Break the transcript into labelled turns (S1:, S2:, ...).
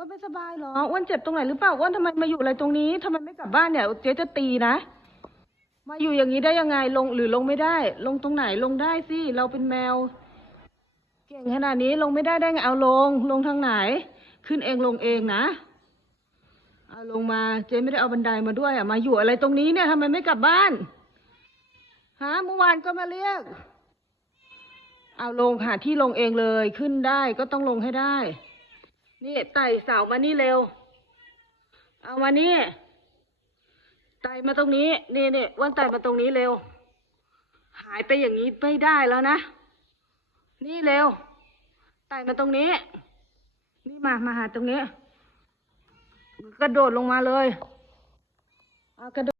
S1: อ้วนไม่สบายเหรออ้วนเจ็บตรงไหนหรือเปล่าอ้วนทำไมมาอยู่อะไรตรงนี้ทำไมไม่กลับบ้านเนี่ยเจ๊จะตีนะ มาอยู่อย่างนี้ได้ยังไงลงหรือลงไม่ได้ ลงตรงไหนลงได้สิเราเป็นแมว เก่งขนาดนี้ลงไม่ได้ได้ไงเอาลง ลงทางไหน ขึ้นเองลงเองนะเอาลงมาเจ๊ไม่ได้เอาบันไดมาด้วยอะมาอยู่อะไรตรงนี้เนี่ยทำไมไม่กลับบ้านฮะเมื่อวานก็มาเรียก เอาลงหาที่ลงเองเลยขึ้นได้ก็ต้องลงให้ได้ นี่ไต่เสามานี่เร็ว เอามานี่ ไต่มาตรงนี้ นี่นี่อ้วันไต่มาตรงนี้เร็ว หายไปอย่างนี้ไม่ได้แล้วนะ นี่เร็ว ไต่มาตรงนี้ นี่มา มาหาตรงนี้ กระโดดลงมาเลย เอากระโดด